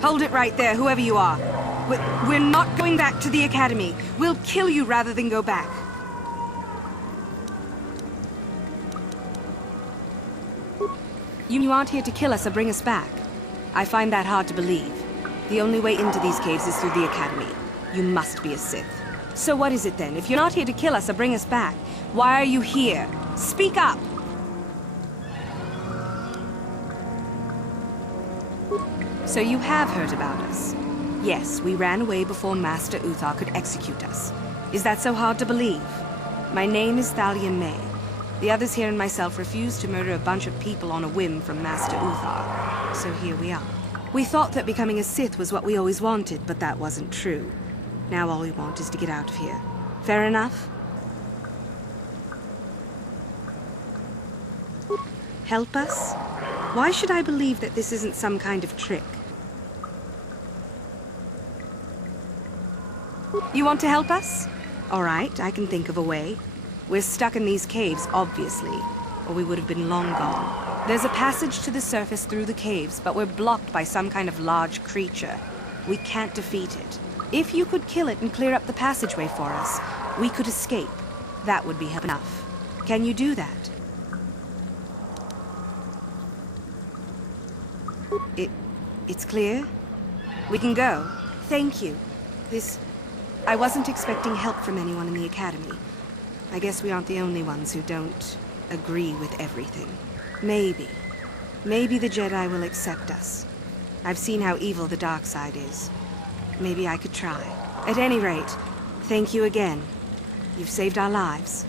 Hold it right there, whoever you are. We're not going back to the Academy. We'll kill you rather than go back. You aren't here to kill us or bring us back. I find that hard to believe. The only way into these caves is through the Academy. You must be a Sith. So what is it then? If you're not here to kill us or bring us back, why are you here? Speak up! So you have heard about us. Yes, we ran away before Master Uthar could execute us. Is that so hard to believe? My name is Thalia May. The others here and myself refused to murder a bunch of people on a whim from Master Uthar. So here we are. We thought that becoming a Sith was what we always wanted, but that wasn't true. Now all we want is to get out of here. Fair enough? Help us? Why should I believe that this isn't some kind of trick? You want to help us? All right, I can think of a way. We're stuck in these caves, obviously, or we would have been long gone. There's a passage to the surface through the caves, but we're blocked by some kind of large creature. We can't defeat it. If you could kill it and clear up the passageway for us, we could escape. That would be enough. Can you do that? It's clear? We can go. Thank you. I wasn't expecting help from anyone in the Academy. I guess we aren't the only ones who don't agree with everything. Maybe the Jedi will accept us. I've seen how evil the dark side is. Maybe I could try. At any rate, thank you again. You've saved our lives.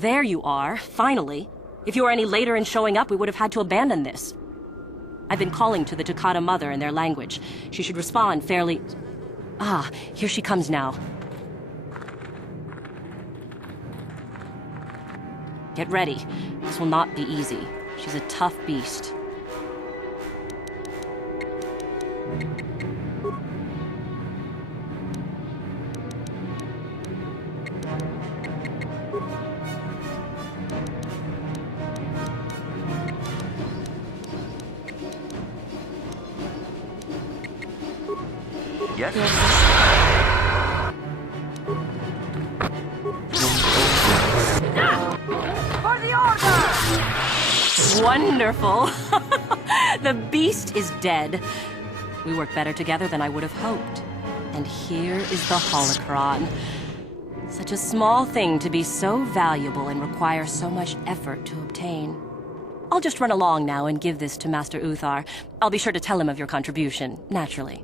There you are, finally. If you were any later in showing up, we would have had to abandon this. I've been calling to the Takata mother in their language. She should respond fairly... Ah, here she comes now. Get ready. This will not be easy. She's a tough beast. Yes? For the order! Wonderful! The beast is dead. We work better together than I would have hoped. And here is the holocron. Such a small thing to be so valuable and require so much effort to obtain. I'll just run along now and give this to Master Uthar. I'll be sure to tell him of your contribution, naturally.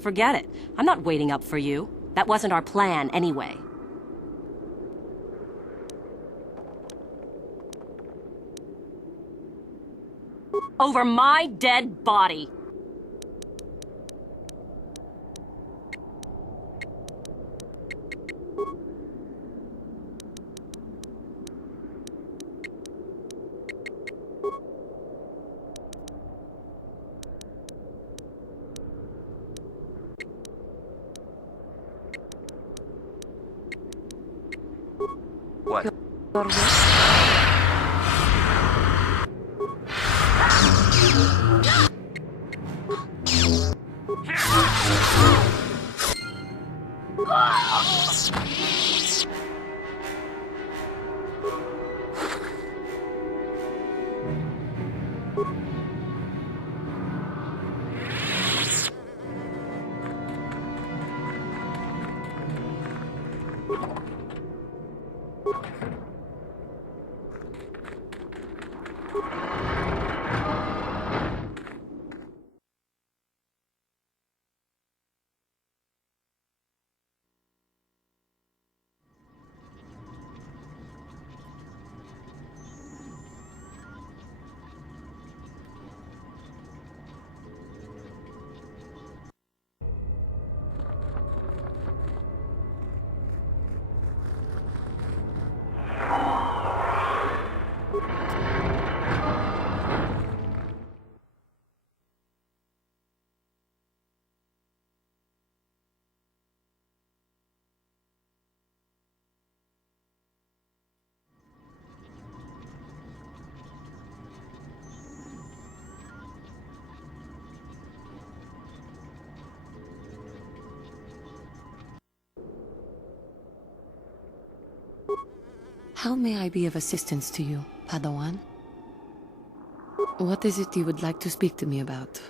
Forget it. I'm not waiting up for you. That wasn't our plan, anyway. Over my dead body! What? How may I be of assistance to you, Padawan? What is it you would like to speak to me about?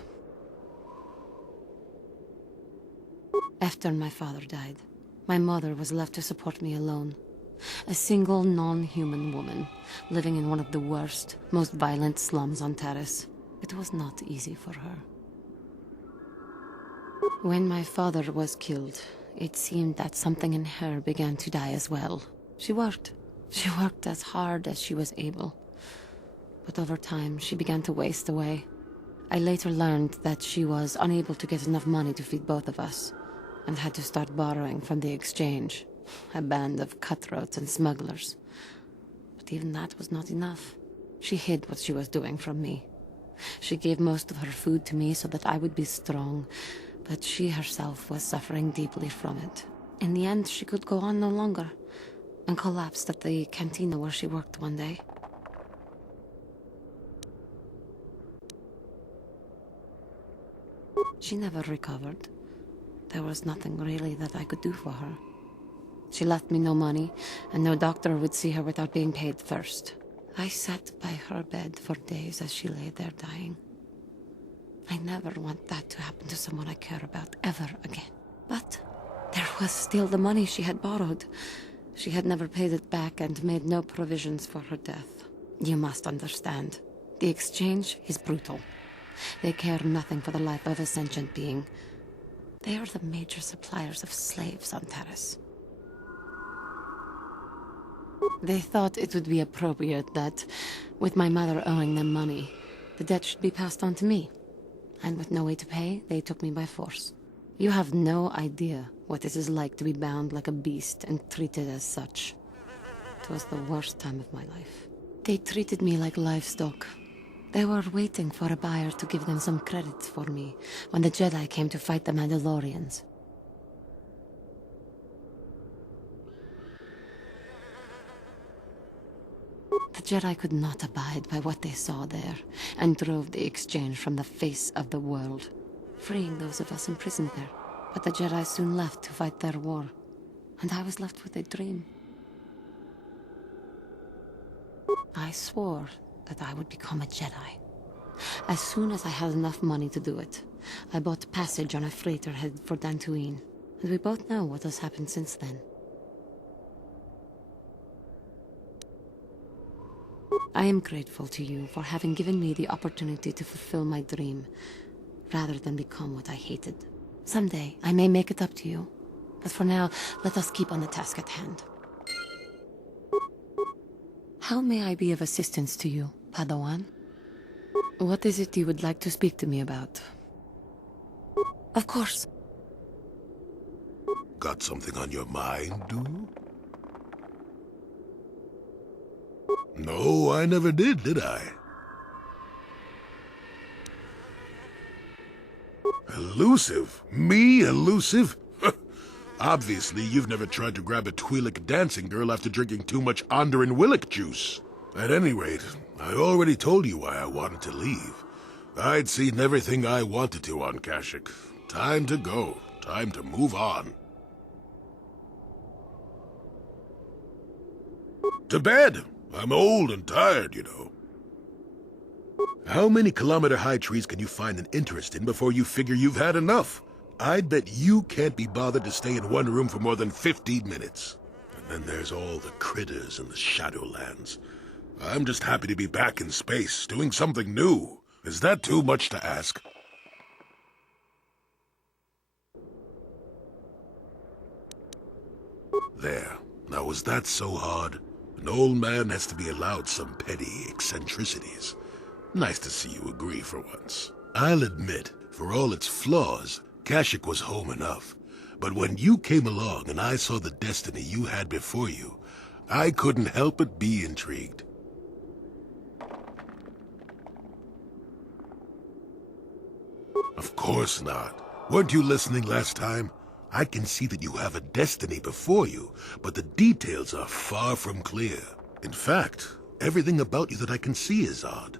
After my father died, my mother was left to support me alone. A single non-human woman, living in one of the worst, most violent slums on Taris. It was not easy for her. When my father was killed, it seemed that something in her began to die as well. She worked as hard as she was able. But over time, she began to waste away. I later learned that she was unable to get enough money to feed both of us, and had to start borrowing from the exchange, a band of cutthroats and smugglers. But even that was not enough. She hid what she was doing from me. She gave most of her food to me so that I would be strong, but she herself was suffering deeply from it. In the end, she could go on no longer, and collapsed at the cantina where she worked one day. She never recovered. There was nothing really that I could do for her. She left me no money, and no doctor would see her without being paid first. I sat by her bed for days as she lay there dying. I never want that to happen to someone I care about ever again. But there was still the money she had borrowed. She had never paid it back and made no provisions for her death. You must understand. The exchange is brutal. They care nothing for the life of a sentient being. They are the major suppliers of slaves on Terrace. They thought it would be appropriate that, with my mother owing them money, the debt should be passed on to me. And with no way to pay, they took me by force. You have no idea what it is like to be bound like a beast and treated as such. It was the worst time of my life. They treated me like livestock. They were waiting for a buyer to give them some credit for me when the Jedi came to fight the Mandalorians. The Jedi could not abide by what they saw there, and drove the exchange from the face of the world, freeing those of us imprisoned there. But the Jedi soon left to fight their war, and I was left with a dream. I swore that I would become a Jedi. As soon as I had enough money to do it, I bought passage on a freighter headed for Dantooine, and we both know what has happened since then. I am grateful to you for having given me the opportunity to fulfill my dream, rather than become what I hated. Someday, I may make it up to you, but for now, let us keep on the task at hand. How may I be of assistance to you, Padawan? What is it you would like to speak to me about? Of course. Got something on your mind, do you? No, I never did I? Elusive? Me elusive? Obviously, you've never tried to grab a Twi'lek dancing girl after drinking too much Onderan Willick juice. At any rate, I already told you why I wanted to leave. I'd seen everything I wanted to on Kashyyyk. Time to go. Time to move on. To bed! I'm old and tired, you know. How many kilometer-high trees can you find an interest in before you figure you've had enough? I'd bet you can't be bothered to stay in one room for more than 15 minutes. And then there's all the critters in the Shadowlands. I'm just happy to be back in space, doing something new. Is that too much to ask? There. Now, was that so hard? An old man has to be allowed some petty eccentricities. Nice to see you agree for once. I'll admit, for all its flaws, Kashyyyk was home enough. But when you came along and I saw the destiny you had before you, I couldn't help but be intrigued. Of course not. Weren't you listening last time? I can see that you have a destiny before you, but the details are far from clear. In fact, everything about you that I can see is odd.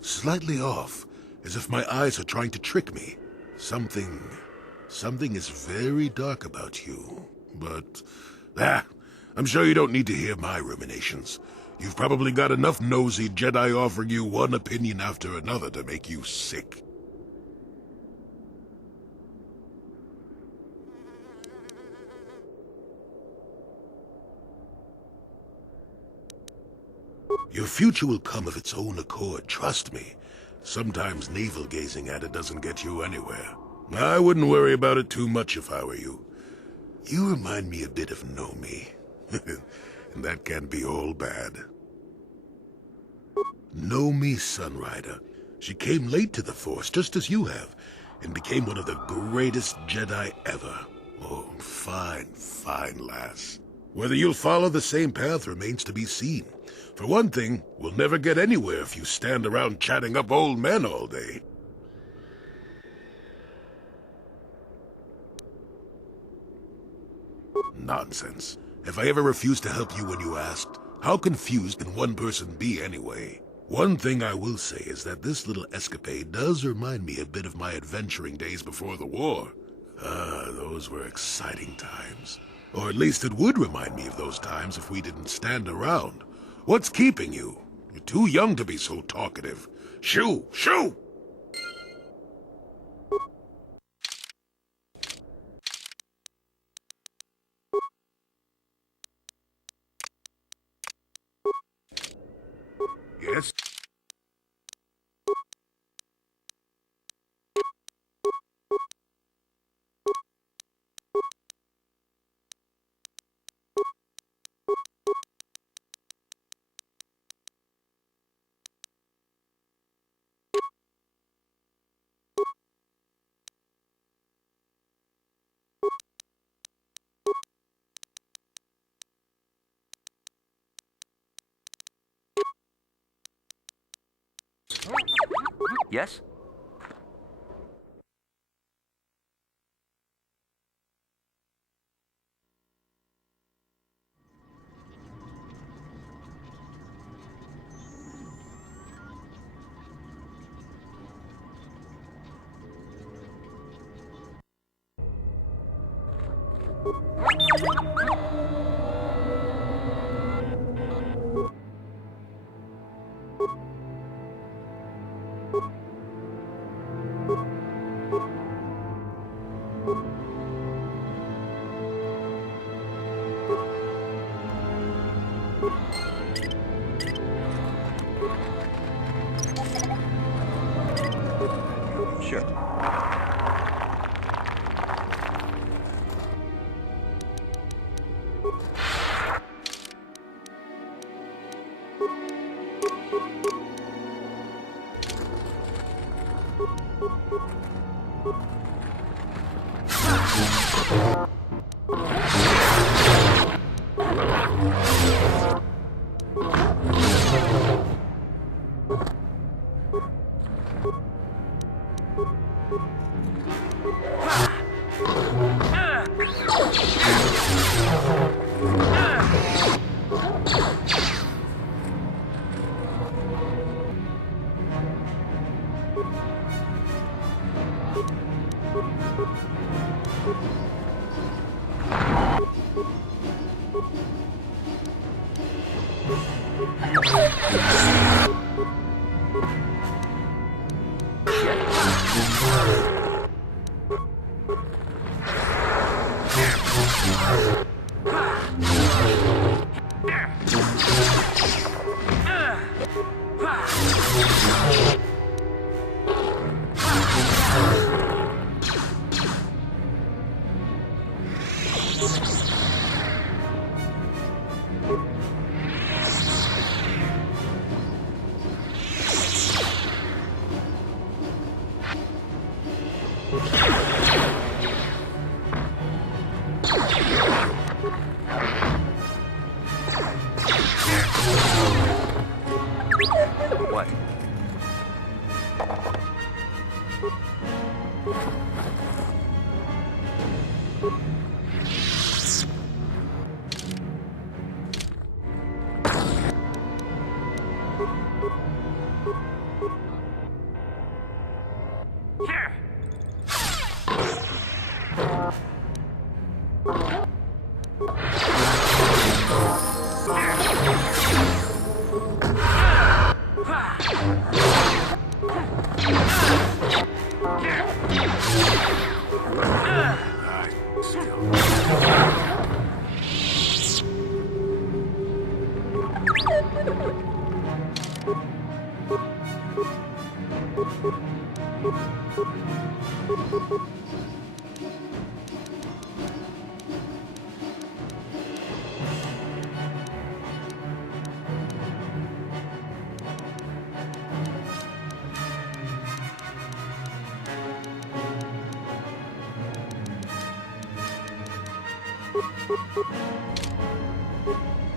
Slightly off, as if my eyes are trying to trick me. Something is very dark about you. But, I'm sure you don't need to hear my ruminations. You've probably got enough nosy Jedi offering you one opinion after another to make you sick. Your future will come of its own accord, trust me. Sometimes navel-gazing at it doesn't get you anywhere. I wouldn't worry about it too much if I were you. You remind me a bit of Nomi. And that can be all bad. Nomi Sunrider. She came late to the Force, just as you have, and became one of the greatest Jedi ever. Oh, fine, fine lass. Whether you'll follow the same path remains to be seen. For one thing, we'll never get anywhere if you stand around chatting up old men all day. Nonsense. Have I ever refused to help you when you asked? How confused can one person be anyway? One thing I will say is that this little escapade does remind me a bit of my adventuring days before the war. Those were exciting times. Or at least it would remind me of those times if we didn't stand around. What's keeping you? You're too young to be so talkative. Shoo! Shoo! Yes? Yes? Sure. What?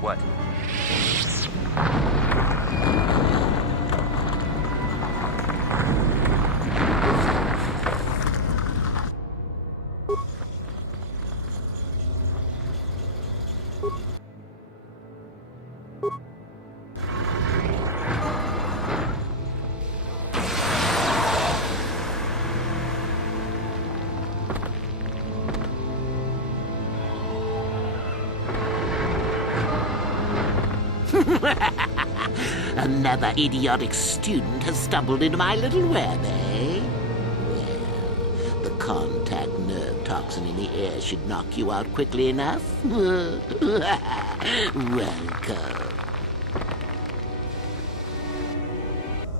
What? Another idiotic student has stumbled into my little web, eh? Well, the contact nerve toxin in the air should knock you out quickly enough. Welcome.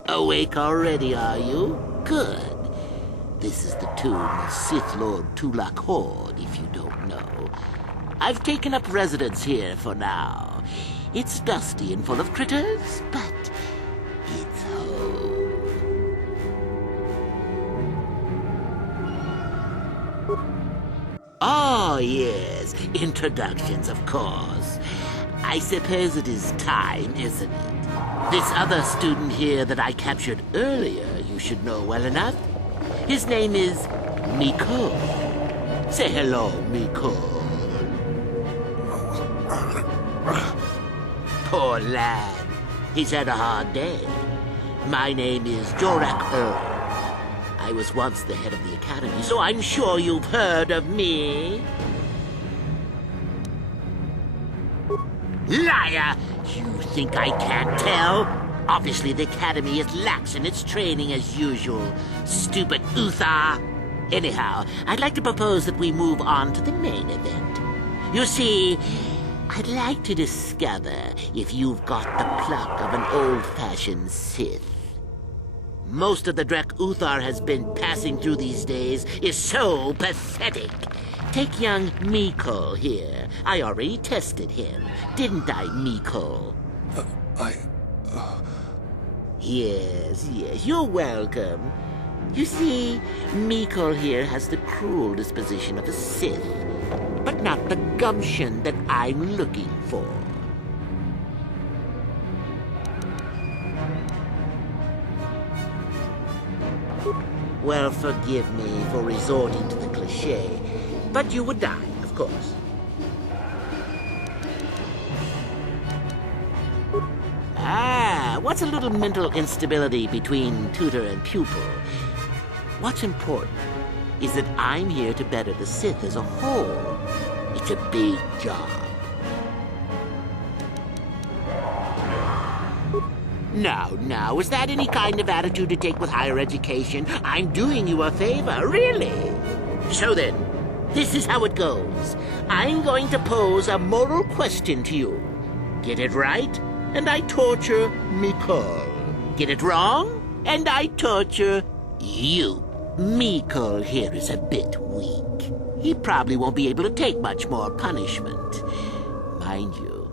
Awake already, are you? Good. This is the tomb of Sith Lord Tulak Hord, if you don't know. I've taken up residence here for now. It's dusty and full of critters, but it's home. Oh, yes. Introductions, of course. I suppose it is time, isn't it? This other student here that I captured earlier, you you should know well enough. His name is Miko. Say hello, Miko. Poor lad. He's had a hard day. My name is Tulak Hord. I was once the head of the academy, so I'm sure you've heard of me. Liar! You think I can't tell? Obviously, the academy is lax in its training as usual. Stupid Uther! Anyhow, I'd like to propose that we move on to the main event. You see, I'd like to discover if you've got the pluck of an old-fashioned Sith. Most of the Drek Uthar has been passing through these days is so pathetic. Take young Miko here. I already tested him, didn't I, Miko? Yes, you're welcome. You see, Miko here has the cruel disposition of a Sith, but not the gumption that I'm looking for. Well, forgive me for resorting to the cliché, but you would die, of course. What's a little mental instability between tutor and pupil? What's important is that I'm here to better the Sith as a whole. It's a big job. Now, is that any kind of attitude to take with higher education? I'm doing you a favor, really. So then, this is how it goes. I'm going to pose a moral question to you. Get it right, and I torture Miko. Get it wrong, and I torture you. Miko here is a bit weak. He probably won't be able to take much more punishment. Mind you,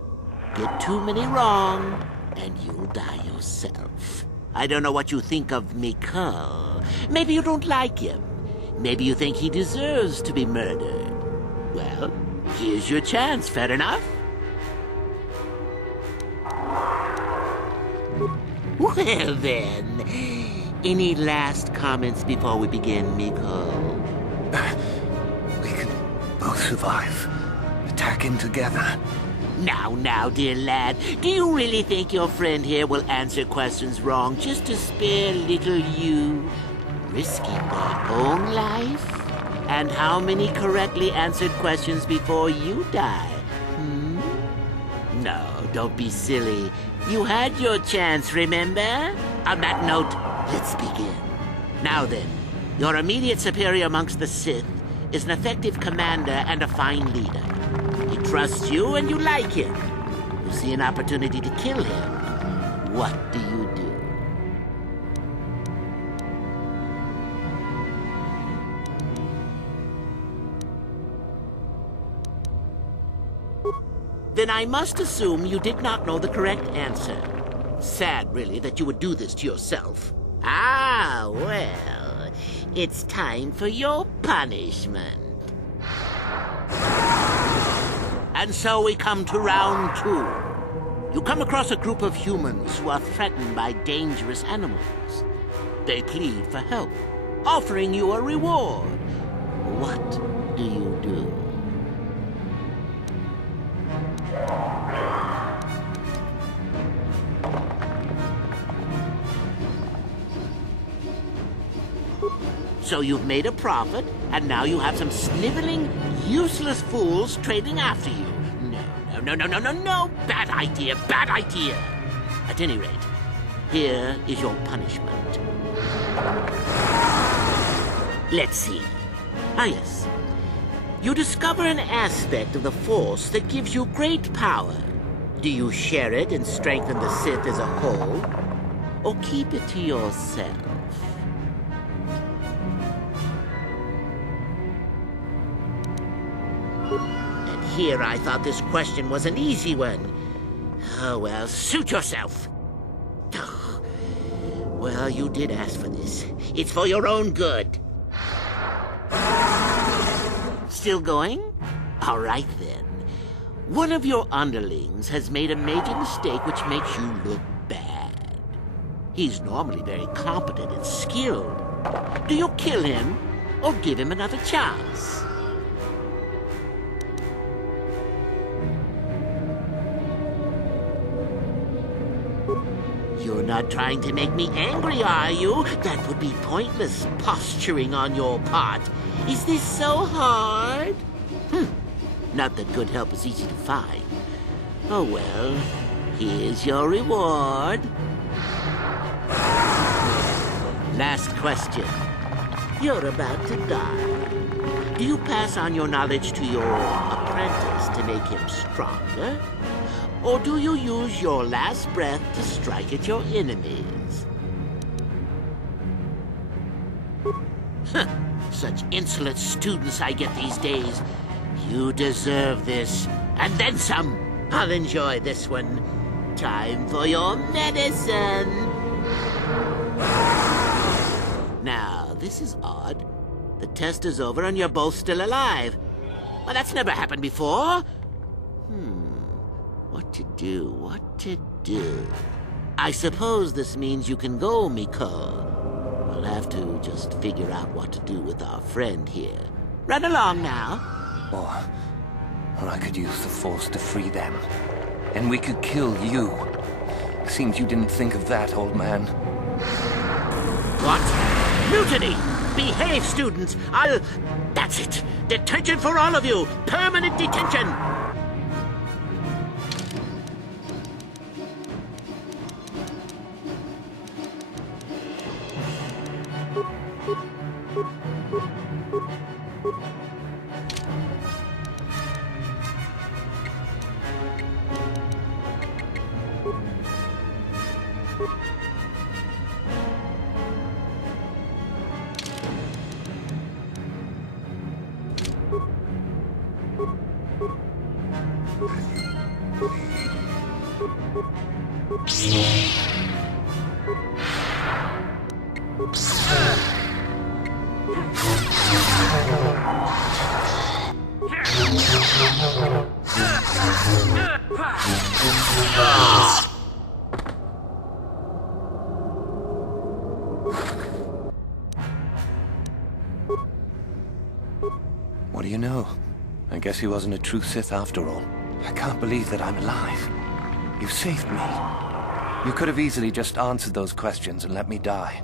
get too many wrong, and you'll die yourself. I don't know what you think of Miko. Maybe you don't like him. Maybe you think he deserves to be murdered. Well, here's your chance, fair enough? Well then, any last comments before we begin, Miko? We can both survive. Attacking together. Now, dear lad, do you really think your friend here will answer questions wrong just to spare little you, risking their own life? And how many correctly answered questions before you die? No, don't be silly. You had your chance, remember? On that note, let's begin. Now then, your immediate superior amongst the Sith is an effective commander and a fine leader. He trusts you and you like him. You see an opportunity to kill him. What do you do? Then I must assume you did not know the correct answer. Sad, really, that you would do this to yourself. Ah, well, it's time for your punishment. And so we come to round 2. You come across a group of humans who are threatened by dangerous animals. They plead for help, offering you a reward. What do you do? So you've made a profit, and now you have some sniveling, useless fools trading after you. No. Bad idea. At any rate, here is your punishment. Let's see. Yes. You discover an aspect of the Force that gives you great power. Do you share it and strengthen the Sith as a whole? Or keep it to yourself? And here I thought this question was an easy one. Oh, well, suit yourself. Well, you did ask for this. It's for your own good. Still going? All right, then. One of your underlings has made a major mistake which makes you look bad. He's normally very competent and skilled. Do you kill him, or give him another chance? You're not trying to make me angry, are you? That would be pointless posturing on your part. Is this so hard? Not that good help is easy to find. Oh well, here's your reward. Last question. You're about to die. Do you pass on your knowledge to your apprentice to make him stronger? Or do you use your last breath to strike at your enemies? Such insolent students I get these days. You deserve this, and then some. I'll enjoy this one. Time for your medicine. Now, this is odd. The test is over and you're both still alive. Well, that's never happened before. What to do? What to do? I suppose this means you can go, Miko. We'll have to just figure out what to do with our friend here. Run along now. Or I could use the Force to free them. And we could kill you. Seems you didn't think of that, old man. What? Mutiny! Behave, students! That's it! Detention for all of you! Permanent detention! What do you know? I guess he wasn't a true Sith after all. I can't believe that I'm alive. You saved me. You could have easily just answered those questions and let me die.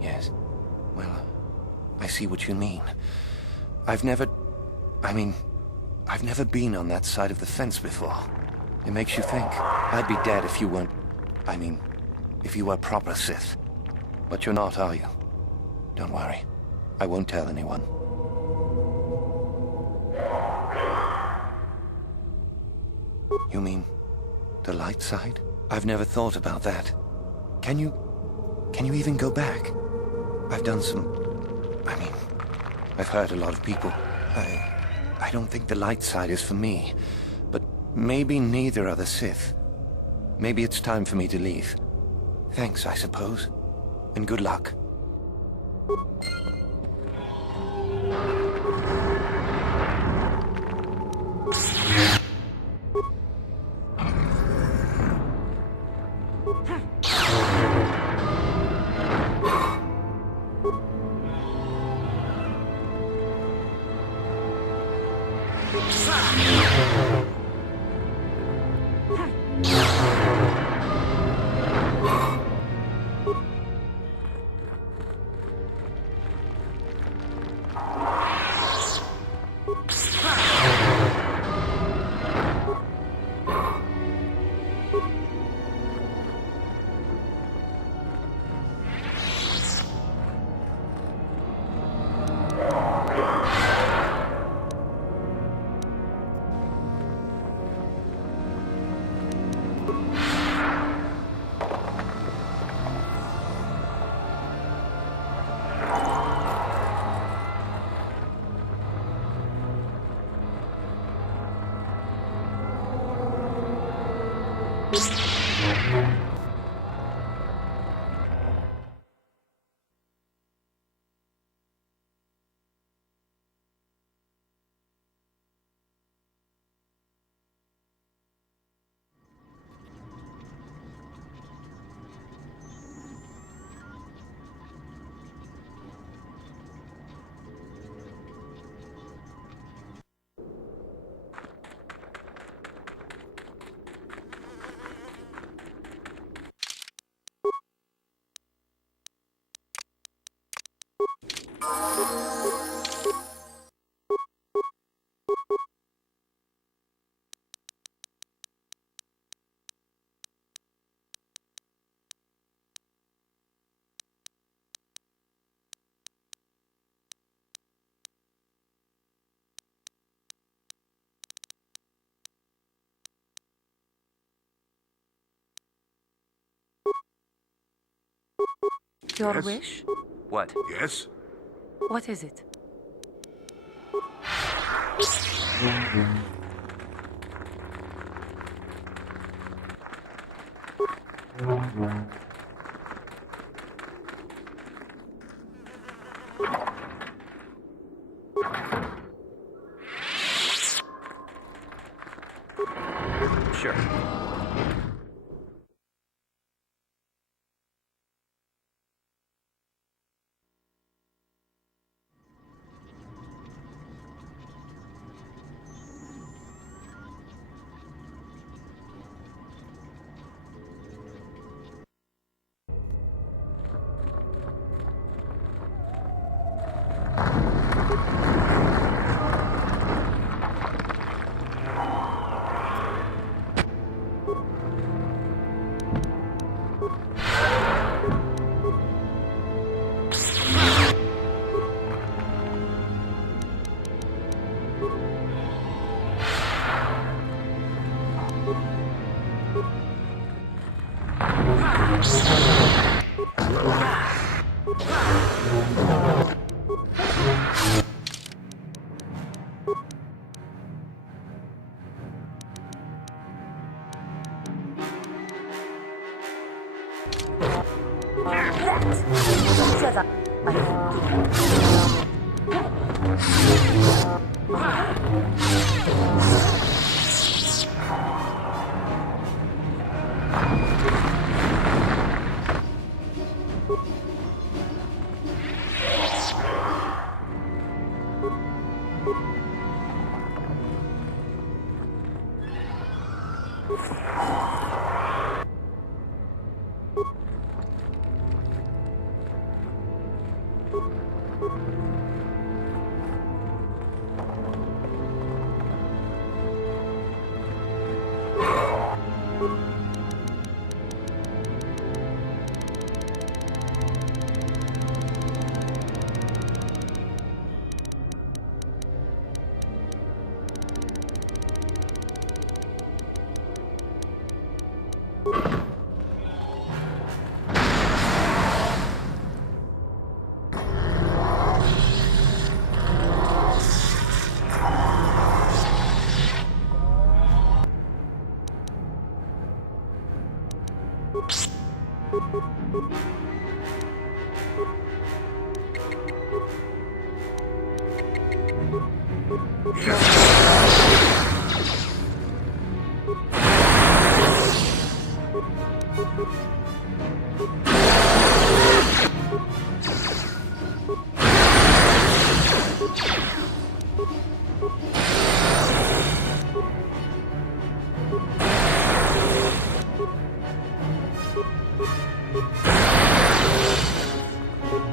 Yes. Well, I see what you mean. I've never been on that side of the fence before. It makes you think. I'd be dead if you weren't... if you were proper Sith. But you're not, are you? Don't worry. I won't tell anyone. You mean the light side? I've never thought about that. Can you even go back? I've done some... I've hurt a lot of people. I don't think the light side is for me. But maybe neither are the Sith. Maybe it's time for me to leave. Thanks, I suppose. And good luck. you Your Yes? wish? What? Yes? What is it? Sure.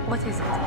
What is it?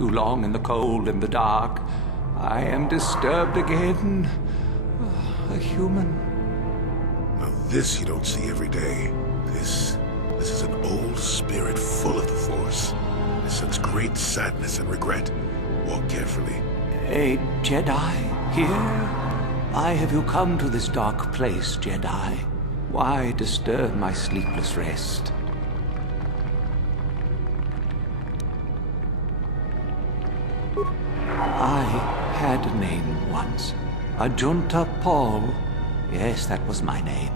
Too long in the cold and the dark. I am disturbed again. A human. This you don't see every day. This is an old spirit full of the Force. It sense great sadness and regret. Walk carefully. A Jedi here? Why have you come to this dark place, Jedi? Why disturb my sleepless rest? I had a name once. Ajunta Pall. Yes, that was my name.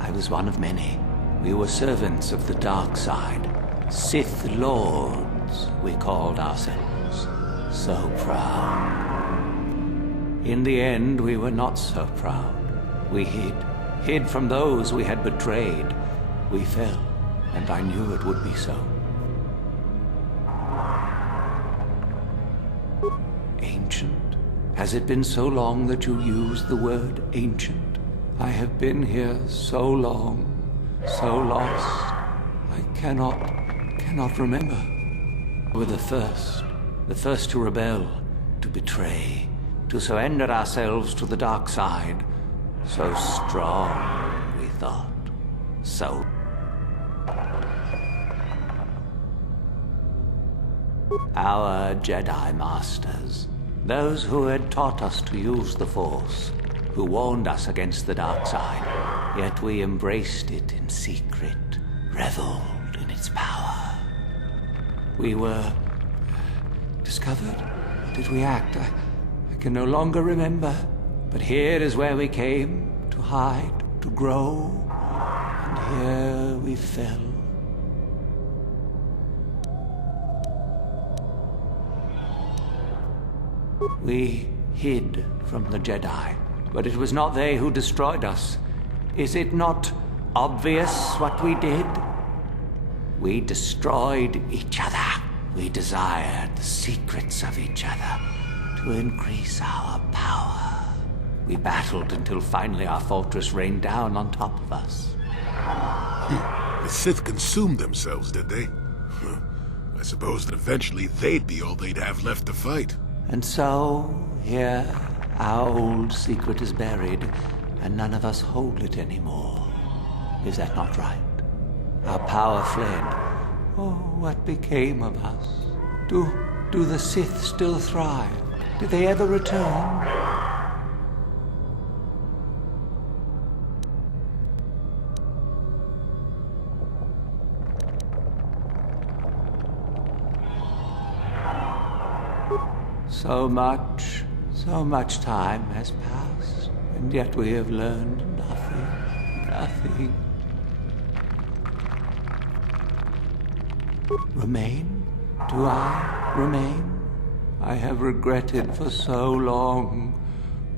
I was one of many. We were servants of the dark side. Sith Lords, we called ourselves. So proud. In the end, we were not so proud. We hid from those we had betrayed. We fell, and I knew it would be so. Ancient. Has it been so long that you use the word ancient? I have been here so long, so lost. I cannot remember. We were the first to rebel, to betray, to surrender ourselves to the dark side. So strong, we thought. So... Our Jedi Masters, those who had taught us to use the Force, who warned us against the dark side, yet we embraced it in secret, reveled in its power. We were... discovered? Did we act? I can no longer remember. But here is where we came, to hide, to grow, and here we fell. We hid from the Jedi, but it was not they who destroyed us. Is it not obvious what we did? We destroyed each other. We desired the secrets of each other to increase our power. We battled until finally our fortress rained down on top of us. The Sith consumed themselves, did they? I suppose that eventually they'd be all they'd have left to fight. And so, here, our old secret is buried, and none of us hold it anymore. Is that not right? Our power fled. Oh, what became of us? Do the Sith still thrive? Did they ever return? So much time has passed, and yet we have learned nothing. Remain? Do I remain? I have regretted for so long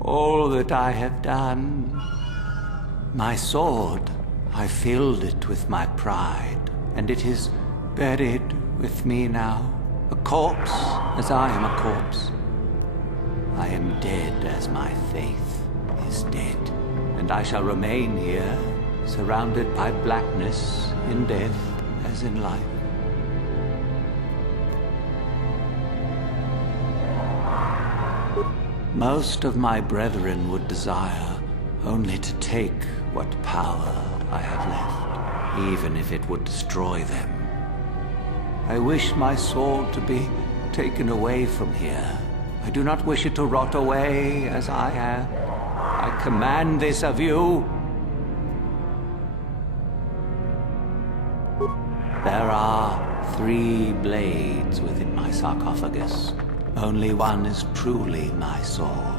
all that I have done. My sword, I filled it with my pride, and it is buried with me now. A corpse, as I am a corpse. I am dead as my faith is dead, and I shall remain here, surrounded by blackness in death as in life. Most of my brethren would desire only to take what power I have left, even if it would destroy them. I wish my sword to be taken away from here. I do not wish it to rot away as I have. I command this of you. There are 3 blades within my sarcophagus. Only one is truly my sword,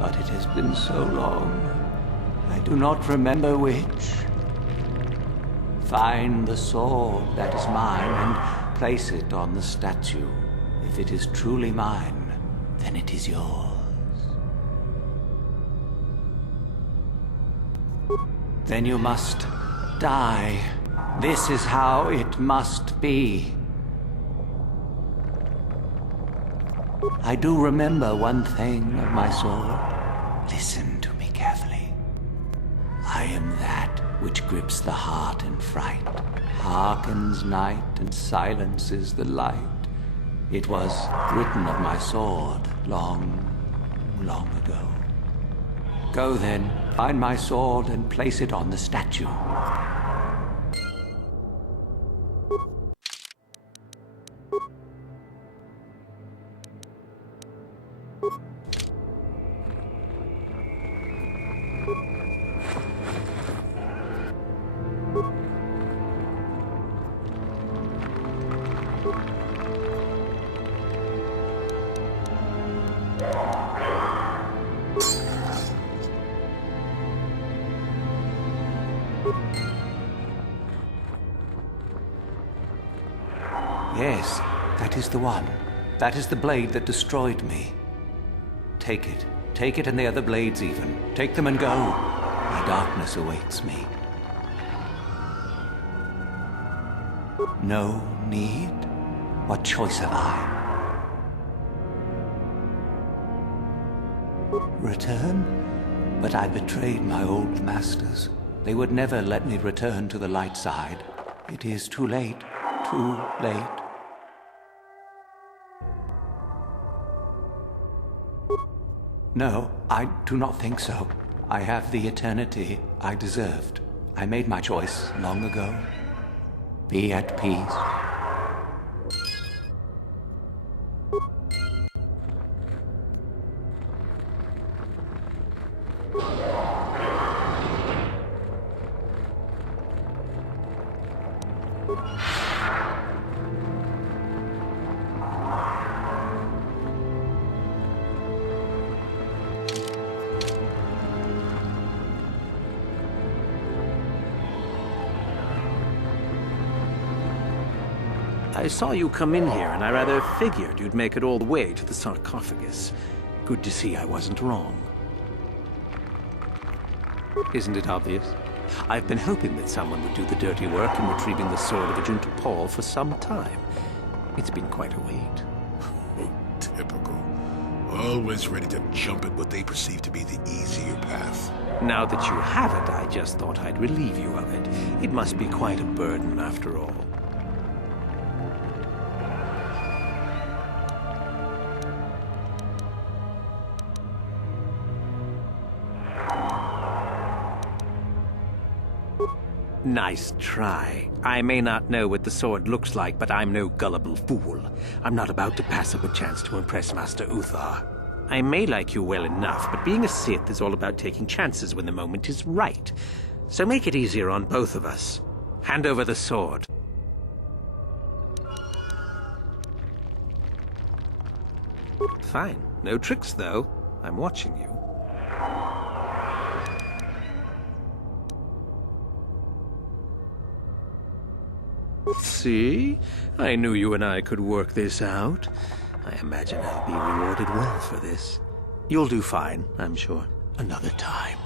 but it has been so long, I do not remember which. Find the sword that is mine and place it on the statue. If it is truly mine, then it is yours. Then you must die. This is how it must be. I do remember one thing of my sword. Listen to me carefully. I am that which grips the heart in fright, hearkens night and silences the light. It was written of my sword long, long ago. Go then, find my sword and place it on the statue. Yes, that is the one. That is the blade that destroyed me. Take it. Take it and the other blades even. Take them and go. My darkness awaits me. No need? What choice have I? Return? But I betrayed my old masters. They would never let me return to the light side. It is too late. Too late. No, I do not think so. I have the eternity I deserved. I made my choice long ago. Be at peace. I saw you come in here, and I rather figured you'd make it all the way to the sarcophagus. Good to see I wasn't wrong. Isn't it obvious? I've been hoping that someone would do the dirty work in retrieving the sword of Ajunta Pall for some time. It's been quite a wait. Typical. Always ready to jump at what they perceive to be the easier path. Now that you have it, I just thought I'd relieve you of it. It must be quite a burden after all. Nice try. I may not know what the sword looks like, but I'm no gullible fool. I'm not about to pass up a chance to impress Master Uthar. I may like you well enough, but being a Sith is all about taking chances when the moment is right. So make it easier on both of us. Hand over the sword. Fine. No tricks, though. I'm watching you. See? I knew you and I could work this out. I imagine I'll be rewarded well for this. You'll do fine, I'm sure. Another time.